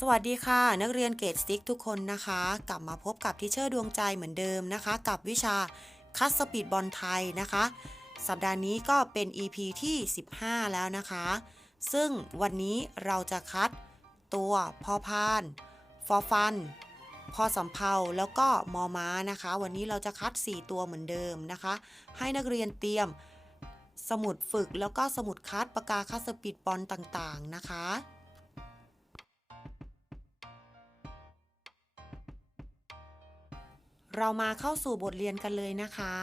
สวัสดีค่ะ นักเรียนเกรดสติ๊กทุกคนนะคะ กลับมาพบกับทิเชอร์ดวงใจเหมือนเดิมนะคะ กับวิชาคัสสปีดบอลไทยนะคะ สัปดาห์นี้ก็เป็น EP ที่ 15 แล้วนะคะ ซึ่งวันนี้เราจะคัดตัวพอพานฟอฟันพอสำเพาแล้วก็มอม้านะคะ วันนี้เราจะคัด 4 ตัวเหมือนเดิมนะคะ ให้นักเรียนเตรียมสมุดฝึกแล้วก็สมุดคัดปากกาคัสปีดบอลต่างๆนะคะ เรามาเข้าสู่บทเรียนกันเลยนะคะ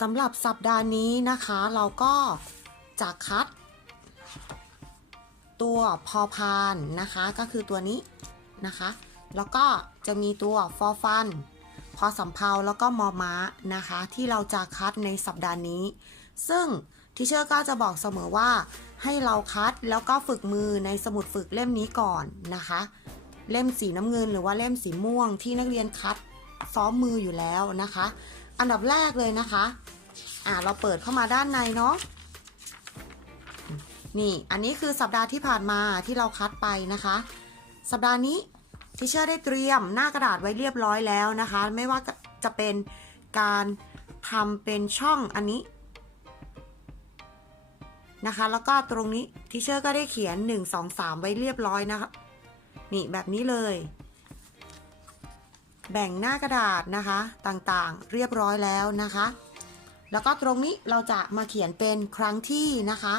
สำหรับสัปดาห์นี้นะคะ เราก็จะคัด ตัวพอพานนะคะ ก็คือตัวนี้นะคะ แล้วก็จะมีตัวฟอฟัน พอสำเพาแล้วก็มอม้านะคะ ที่เราจะคัดในสัปดาห์นี้ ซึ่งทิเชอร์ก็จะบอกเสมอว่าให้เราคัดแล้วก็ฝึกมือในสมุดฝึกเล่มนี้ก่อนนะคะ เล่มสีน้ำเงินหรือว่าเล่มสีม่วงที่นักเรียนคัดซ้อมมืออยู่แล้วนะคะ อันดับแรกเลยนะคะ อ่าเราเปิดเข้ามาด้านในเนาะนี่ อันนี้คือสัปดาห์ที่ผ่านมาที่เราคัดไปนะคะ สัปดาห์นี้ทิเชอร์ได้เตรียมหน้ากระดาษไว้เรียบร้อยแล้วนะคะ ไม่ว่าจะเป็นการทำเป็นช่องอันนี้นะคะ แล้วก็ตรงนี้ทิเชอร์ก็ได้เขียน 1 2 3 ไว้เรียบร้อยนะคะ นี่แบบนี้เลย แบ่งหน้ากระดาษนะคะ ต่างๆ เรียบร้อยแล้วนะคะ แล้วก็ตรงนี้เราจะมาเขียนเป็นครั้งที่นะคะ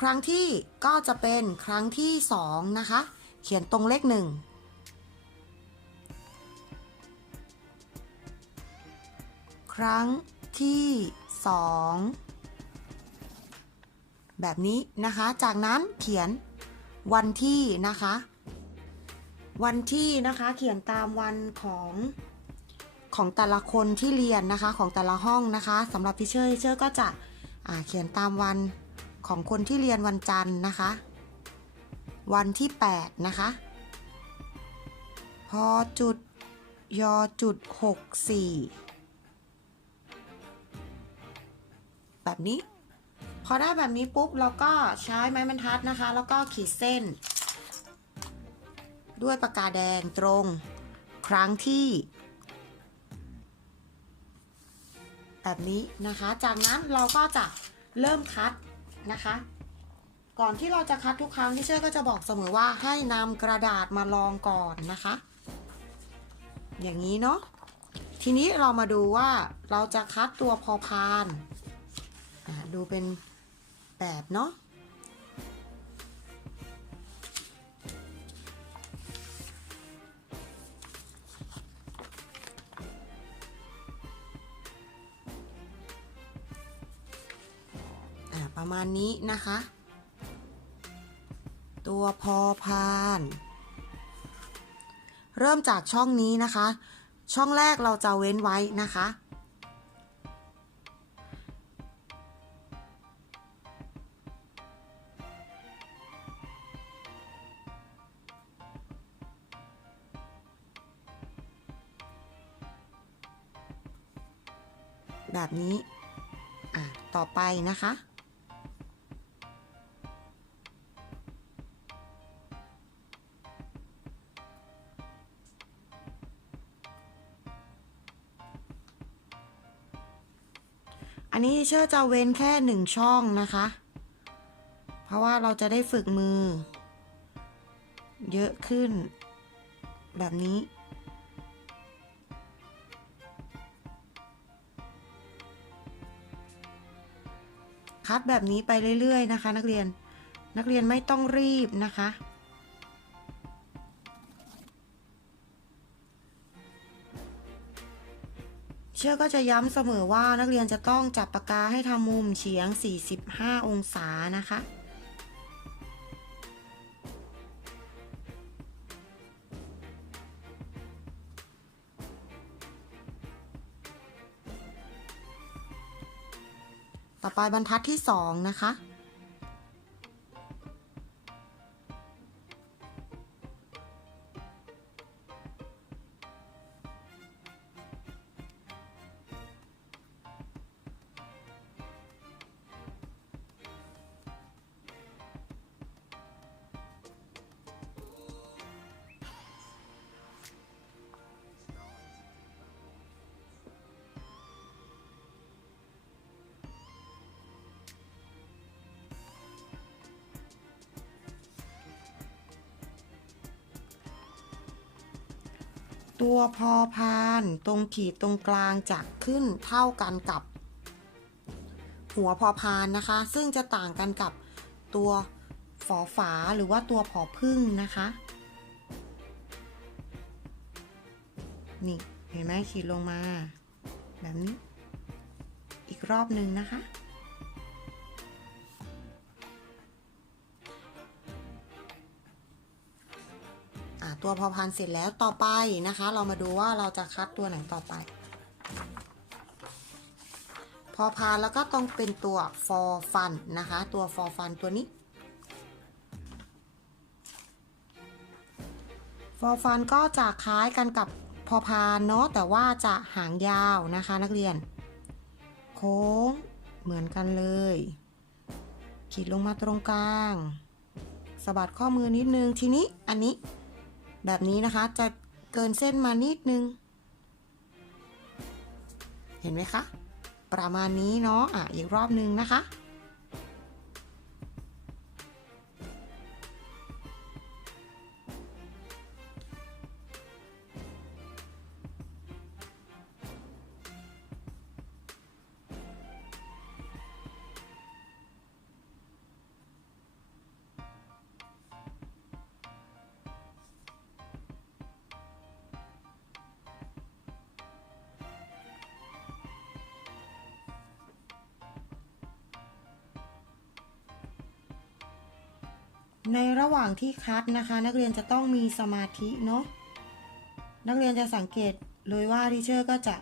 ครั้งที่ก็จะเป็นครั้งที่สองนะคะ เขียนตรงเลขหนึ่งครั้งที่สองแบบนี้นะคะ จากนั้นเขียนวันที่นะคะ วันที่นะคะเขียนตามวันของของแต่ละคนที่เรียนนะคะของแต่ละห้องนะคะสำหรับทิเชอร์ทิเชอร์ก็จะเขียนตามวันของคนที่เรียนวันจันทร์นะคะ วันที่ 8 นะคะ พอจุดยอจุด64 แบบนี้ พอได้แบบนี้ปุ๊บเราก็ใช้ไม้บรรทัดนะคะ แล้วก็ขีดเส้น ด้วยปากกาแดงตรงครั้งที่ แบบนี้นะคะ จากนั้นเราก็จะเริ่มคัดนะคะ ก่อนที่เราจะคัดทุกครั้งที่เชื่อก็จะบอกเสมอว่าให้นำกระดาษมาลองก่อนนะคะ อย่างนี้เนาะทีนี้เรามาดูว่าเราจะคัดตัวพอพานดูเป็นแบบเนาะ ประมาณนี้นะคะ ตัวพอพาน เริ่มจากช่องนี้นะคะ ช่องแรกเราจะเว้นไว้นะคะ แบบนี้ อะ ต่อไปนะคะ อันนี้เชื่อจะเว้นแค่หนึ่งช่องนะคะ เพราะว่าเราจะได้ฝึกมือ เยอะขึ้น แบบนี้ คัดแบบนี้ไปเรื่อยๆนะคะ นักเรียนนักเรียนไม่ต้องรีบนะคะ เชื่อก็จะย้ำเสมอว่านักเรียนจะต้องจับปากกาให้ทำมุมเฉียง 45 องศานะคะต่อไปบรรทัดที่ 2 นะคะ ตัวพอพานตรงขีดตรงกลางจะขึ้นเท่ากันกับ หัวพอพานนะคะ ซึ่งจะต่างกันกับตัวฝอฝาหรือว่าตัวผอพึ่งนะคะ นี่เห็นไหมขีดลงมา แบบนี้ อีกรอบหนึ่งนะคะ ตัวพอพันเสร็จแล้วต่อไปนะคะ เรามาดูว่าเราจะคัดตัวไหนต่อไป พอพานแล้วก็ต้องเป็นตัว for fun นะคะ ตัว for fun ตัวนี้ for fun ก็จะคล้ายกันกับพอพานเนาะแต่ว่าจะหางยาวนะคะนักเรียน โค้งเหมือนกันเลย ขีดลงมาตรงกลางสะบัดข้อมือนิดนึงทีนี้อันนี้ แบบนี้นะคะจะเกินเส้นมานิดนึง เห็นไหมคะ ประมาณนี้เนาะอะอีกรอบนึงนะคะ ในระหว่างที่คัดนะคะ นักเรียนจะต้องมีสมาธิเนาะนักเรียนจะสังเกตเลยว่าทีเชอร์ก็จะ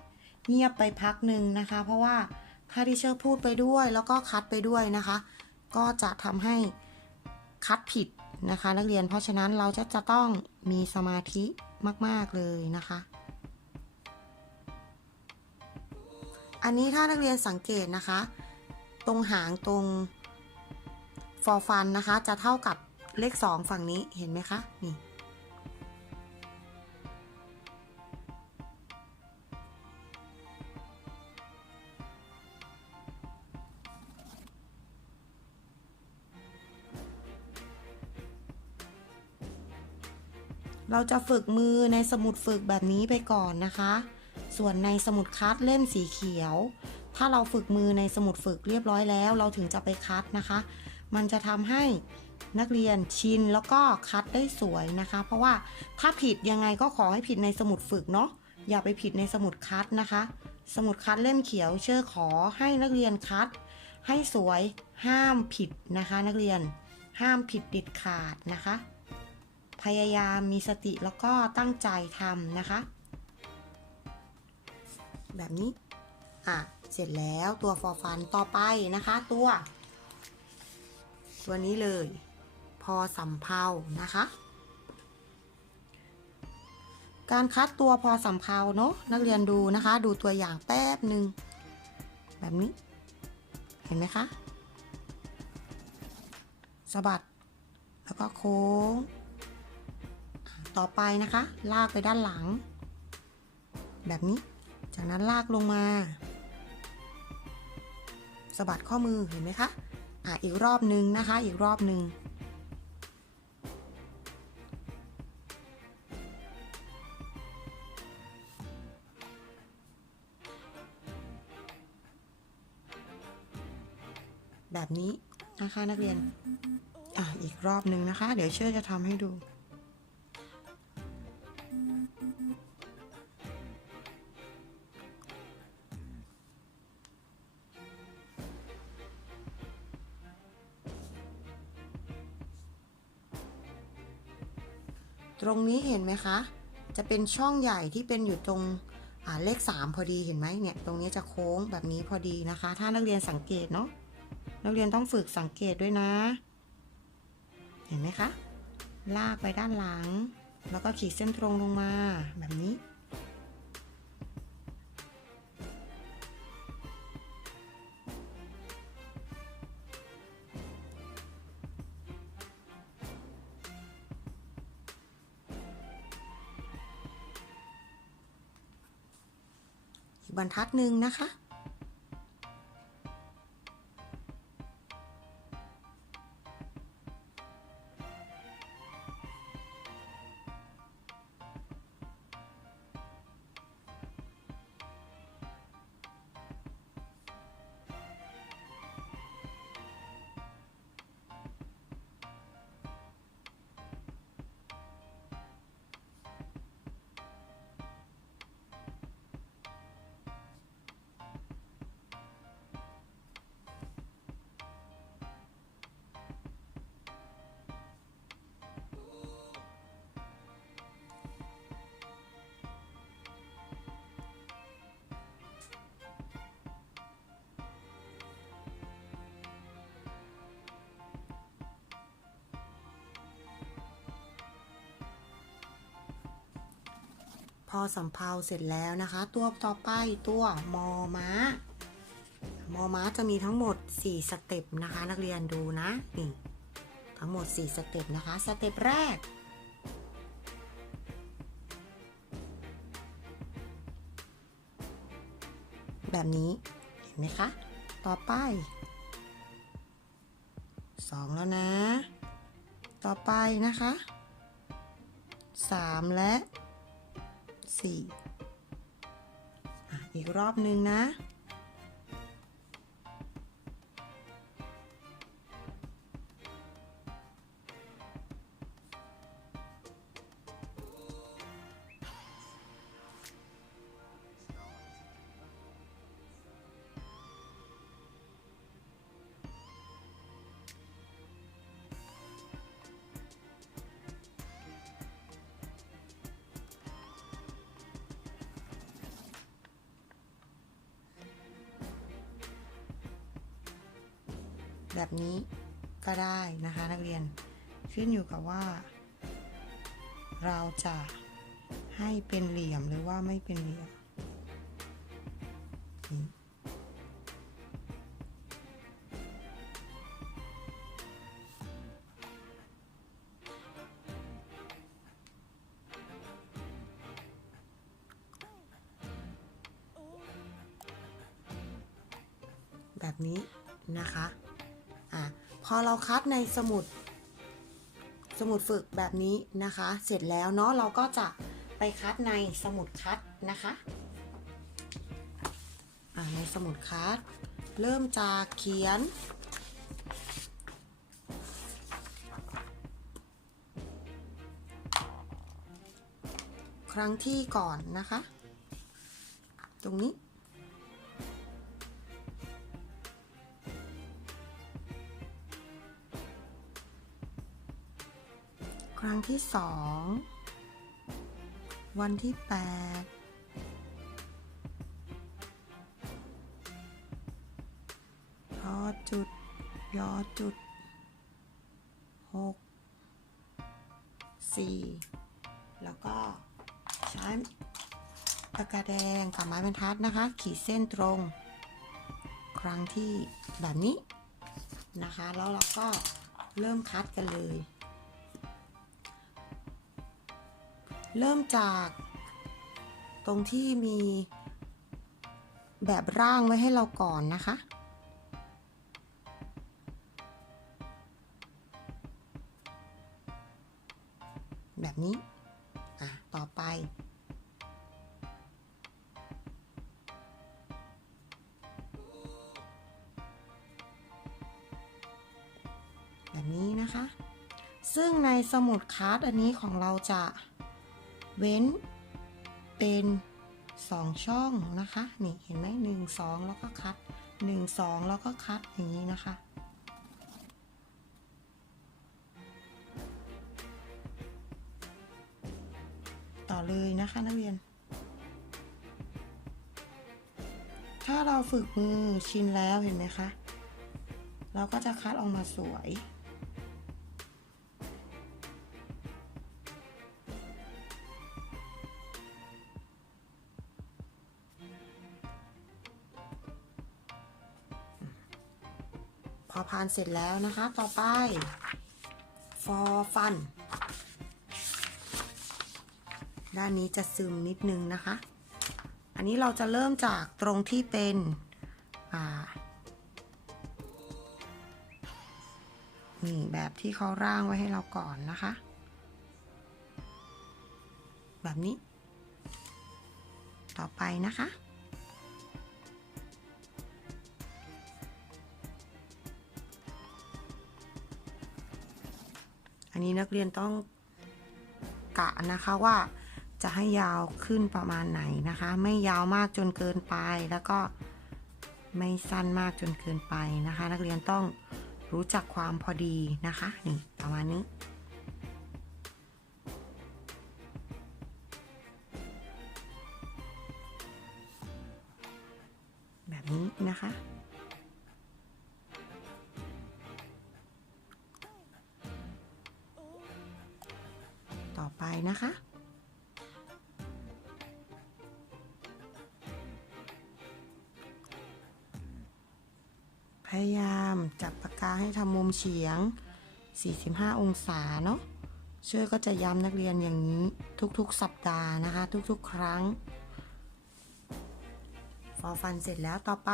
เงียบไปพักหนึ่งนะคะ เพราะว่าถ้าทีเชอร์พูดไปด้วยแล้วก็คัดไปด้วยนะคะ ก็จะทำให้คัดผิดนะคะ นักเรียนเพราะฉะนั้นเราจะจะต้องมีสมาธิมาก ๆ เลยนะคะ อันนี้ถ้านักเรียนสังเกตนะคะ ตรงหางตรง for fun นะคะ จะเท่ากับ เลข 2 ฝั่งนี้เห็นไหมคะ นี่ เราจะฝึกมือในสมุดฝึกแบบนี้ไปก่อนนะคะ ส่วนในสมุดคัดเล่มสีเขียว ถ้าเราฝึกมือในสมุดฝึกเรียบร้อยแล้ว เราถึงจะไปคัดนะคะ มันจะทำให้ นักเรียนชินแล้วก็คัดได้สวยนะคะ เพราะว่าถ้าผิดยังไงก็ขอให้ผิดในสมุดฝึกเนาะอย่าไปผิดในสมุดคัดนะคะ สมุดคัดเล่มเขียวเชื่อขอให้นักเรียนคัด ให้สวยห้ามผิดนะคะ นักเรียนห้ามผิดเด็ดขาดนะคะ พยายามมีสติแล้วก็ตั้งใจทำนะคะ แบบนี้อะเสร็จแล้วตัวฟอร์ฟันต่อไปนะคะ ตัว ตัวนี้เลย อสำเพานะคะ การคัดตัวพอสำเพาเนาะนักเรียนดูนะคะ ดูตัวอย่างแป๊บหนึ่งแบบนี้ เห็นไหมคะสะบัด แล้วก็โค้ง ต่อไปนะคะ ลากไปด้านหลัง แบบนี้ จากนั้นลากลงมาสะบัดข้อมือเห็นไหมคะอะอีกรอบนึงนะคะ อีกรอบหนึ่ง แบบนี้นะคะนักเรียน อะอีกรอบหนึ่งนะคะ เดี๋ยวเชื่อจะทำให้ดูตรงนี้เห็นไหมคะ จะเป็นช่องใหญ่ที่เป็นอยู่ตรงอ่าเลข 3 พอดีเห็นไหมเนี่ย ตรงนี้จะโค้งแบบนี้พอดีนะคะ ถ้านักเรียนสังเกตเนาะ นักเรียนต้องฝึกสังเกตด้วยนะ เห็นไหมคะ ลากไปด้านหลัง แล้วก็ขีดเส้นตรงลงมาแบบนี้อีกบรรทัดหนึ่งนะคะ พอสำเภาเสร็จแล้วนะคะ ตัวต่อไปตัวมอม้ามอม้าจะมีทั้งหมด 4 สเต็ปนะคะ นักเรียนดูนะนี่ทั้งหมด 4 สเต็ปนะคะ สเต็ปแรก แบบนี้เห็นไหมคะ ต่อไป 2 แล้วนะ ต่อไปนะคะ 3 และ 4อะอีกรอบหนึ่งนะ ได้นะคะนักเรียนขึ้นอยู่กับว่า เราจะให้เป็นเหลี่ยมหรือว่าไม่เป็นเหลี่ยม เราคัดในสมุด สมุดฝึกแบบนี้นะคะ เสร็จแล้วเนาะเราก็จะไปคัดในสมุดคัดนะคะอะในสมุดคัดเริ่มจากเขียน ครั้งที่ก่อนนะคะ ตรงนี้ ที่สองวันที่แปดยอจุดยอจุดหกสี่แล้วก็ใช้ปากกาแดงกับไม้บรรทัดนะคะ ขีดเส้นตรง ครั้งที่แบบนี้นะคะ แล้วเราก็เริ่มคัดกันเลย เริ่มจากตรงที่มีแบบร่างไว้ให้เราก่อนนะคะ แบบนี้ อะ ต่อไป แบบนี้นะคะ ซึ่งในสมุดคัสอันนี้ของเราจะ เว้นเป็นสองช่องนะคะ นี่เห็นไหมหนึ่งสองแล้วก็คัดหนึ่งสองแล้วก็คัดอย่างนี้นะคะ ต่อเลยนะคะนักเรียน ถ้าเราฝึกมือชินแล้วเห็นไหมคะ เราก็จะคัดออกมาสวย เสร็จแล้วนะคะ ต่อไป for fun ด้านนี้จะซึมนิดนึงนะคะ อันนี้เราจะเริ่มจากตรงที่เป็นนี่แบบที่เขาร่างไว้ให้เราก่อนนะคะ แบบนี้ ต่อไปนะคะ นนี้นักเรียนต้องกะนะคะว่าจะให้ยาวขึ้นประมาณไหนนะคะ ไม่ยาวมากจนเกินไปแล้วก็ไม่สั้นมากจนเกินไปนะคะ นักเรียนต้องรู้จักความพอดีนะคะนี่ประมาณนี้ พยายามจับปากกาให้ทำมุมเฉียง 45 องศาเนาะเชื่อก็จะย้ำนักเรียนอย่างนี้ทุกๆ สัปดาห์นะคะ ทุกๆ ครั้งฟอฟันเสร็จแล้วต่อไป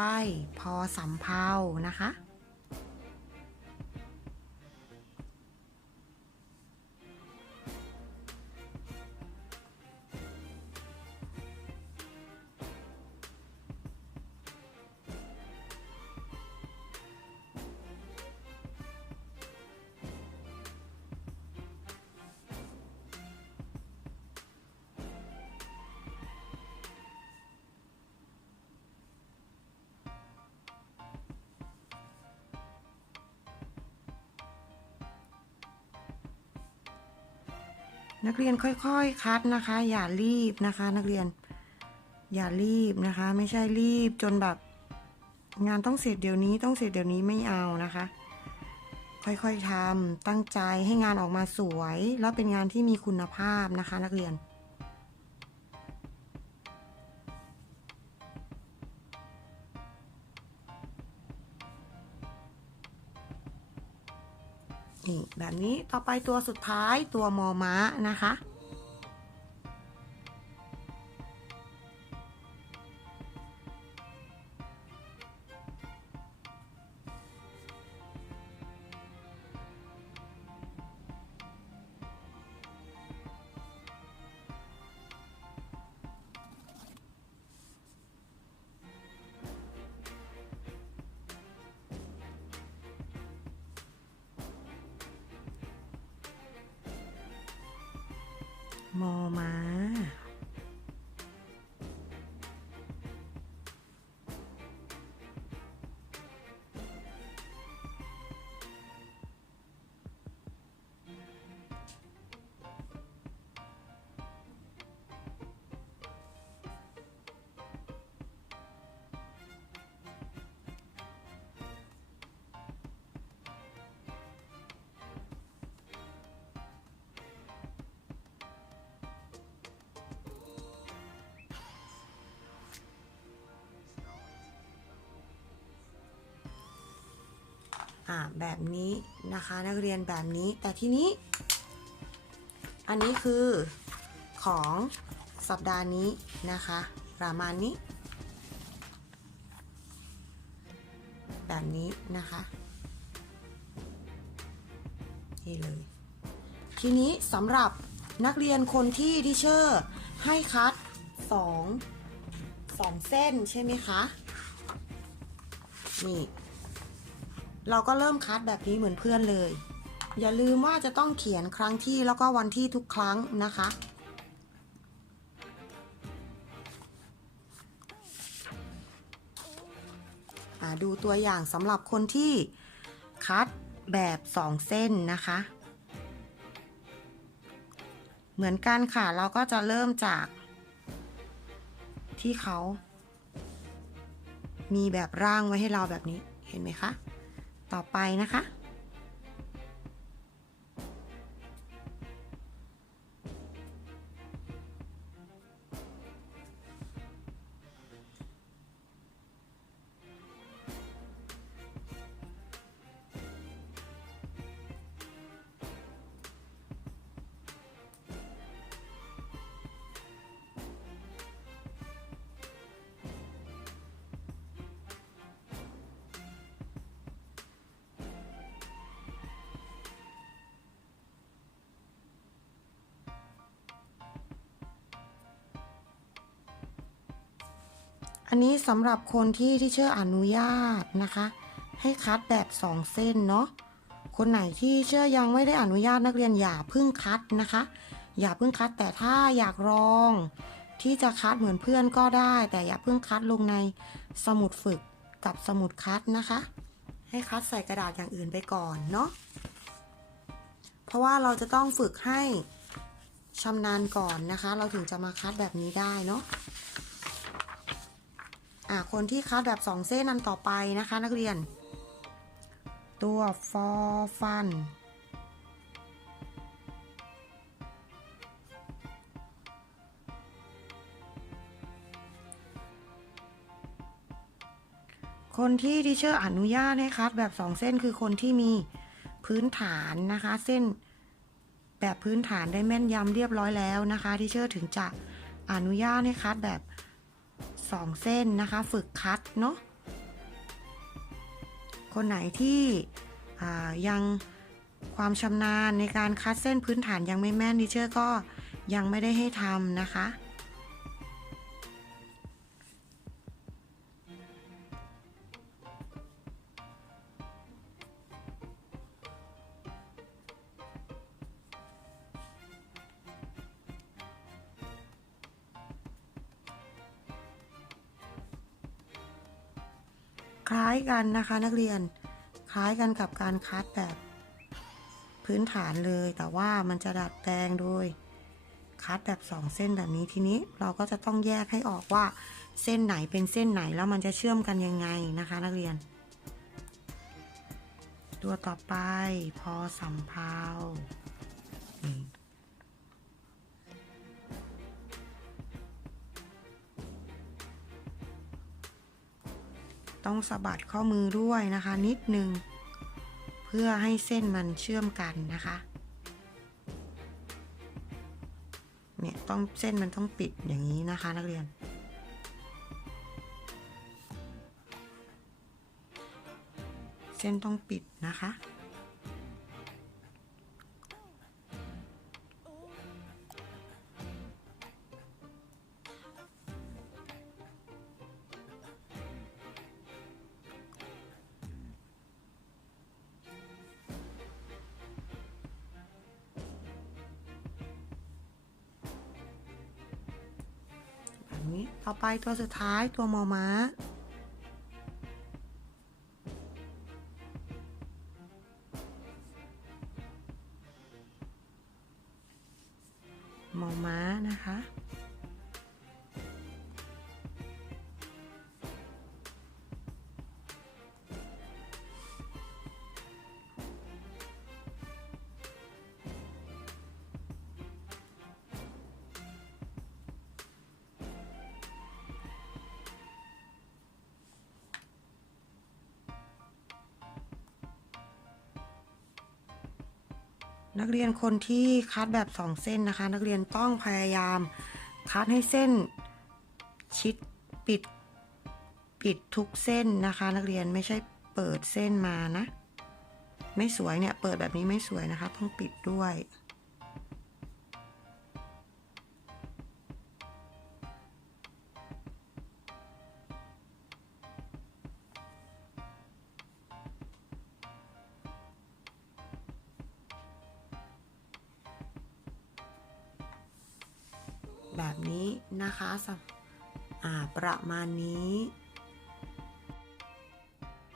พอสำเพานะคะ นักเรียนค่อยๆ คัดนะคะ อย่ารีบนะคะ นักเรียน อย่ารีบนะคะ ไม่ใช่รีบจนแบบ งานต้องเสร็จเดี๋ยวนี้ต้องเสร็จเดี๋ยวนี้ไม่เอานะคะ ค่อยๆทำตั้งใจให้งานออกมาสวย แล้วเป็นงานที่มีคุณภาพนะคะ นักเรียน แบบนี้ต่อไปตัวสุดท้ายตัวมอม้านะคะ มอม้า แบบนี้นะคะนักเรียนแบบนี้ แต่ทีนี้ อันนี้คือของสัปดาห์นี้นะคะ ประมาณนี้ แบบนี้นะคะนี่เลย ทีนี้สำหรับนักเรียนคนที่ทิเชอร์ให้คัดสองสองเส้นใช่ไหมคะ นี่ เราก็เริ่มคัดแบบนี้เหมือนเพื่อนเลย อย่าลืมว่าจะต้องเขียนครั้งที่แล้วก็วันที่ทุกครั้งนะคะ ดูตัวอย่างสำหรับคนที่คัดแบบสองเส้นนะคะ เหมือนกันค่ะ เราก็จะเริ่มจาก ที่เขา มีแบบร่างไว้ให้เราแบบนี้ เห็นไหมคะ ต่อไปนะคะ อันนี้สำหรับคนที่ที่เชื่ออนุญาตนะคะ ให้คัดแบบสองเส้นเนาะคนไหนที่เชื่อยังไม่ได้อนุญาตนักเรียนอย่าเพึ่งคัดนะคะ อย่าเพึ่งคัดแต่ถ้าอยากลอง ที่จะคัดเหมือนเพื่อนก็ได้ แต่อย่าเพิ่งคัดลงในสมุดฝึกกับสมุดคัดนะคะ ให้คัดใส่กระดาษอย่างอื่นไปก่อนเนาะเพราะว่าเราจะต้องฝึกให้ชำนาญก่อนนะคะ เราถึงจะมาคัดแบบนี้ได้เนาะ คนที่คัดแบบสองเส้นนั้นต่อไปนะคะนักเรียน ตัว for fun คนที่ดิเชอร์อนุญาตให้คัดแบบ2เส้นคือคนที่มีพื้นฐานนะคะ เส้นแบบพื้นฐานได้แม่นยำเรียบร้อยแล้วนะคะดิเชอร์ถึงจะอนุญาตให้คัดแบบ สองเส้นนะคะฝึกคัดเนาะคนไหนที่ยังความชำนาญในการคัดเส้นพื้นฐานยังไม่แม่นดิเชอร์ก็ยังไม่ได้ให้ทำนะคะ กันนะคะ นักเรียนคล้ายกันกับการคัดแบบพื้นฐานเลย แต่ว่ามันจะดัดแปลงโดยคัดแบบสองเส้นแบบนี้ทีนี้เราก็จะต้องแยกให้ออกว่าเส้นไหนเป็นเส้นไหนแล้วมันจะเชื่อมกันยังไงนะคะ นักเรียน ตัวต่อไปพอสำเพา ต้องสะบัดข้อมือด้วยนะคะ นิดนึง เพื่อให้เส้นมันเชื่อมกันนะคะเนี่ยต้องเส้นมันต้องปิดอย่างนี้นะคะนักเรียน เส้นต้องปิดนะคะ ต่อไปตัวสุดท้ายตัวมอม้า นักเรียนคนที่คัดแบบสองเส้นนะคะ นักเรียนต้องพยายามคัดให้เส้นชิดปิดปิดทุกเส้นนะคะ นักเรียนไม่ใช่เปิดเส้นมานะ ไม่สวยเนี่ยเปิดแบบนี้ไม่สวยนะคะ ต้องปิดด้วย นี้นะคะสำอ่าประมาณนี้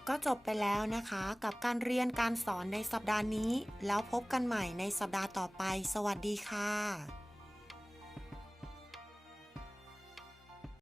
ก็จบไปแล้วนะคะกับการเรียนการสอนในสัปดาห์นี้ แล้วพบกันใหม่ในสัปดาห์ต่อไป สวัสดีค่ะ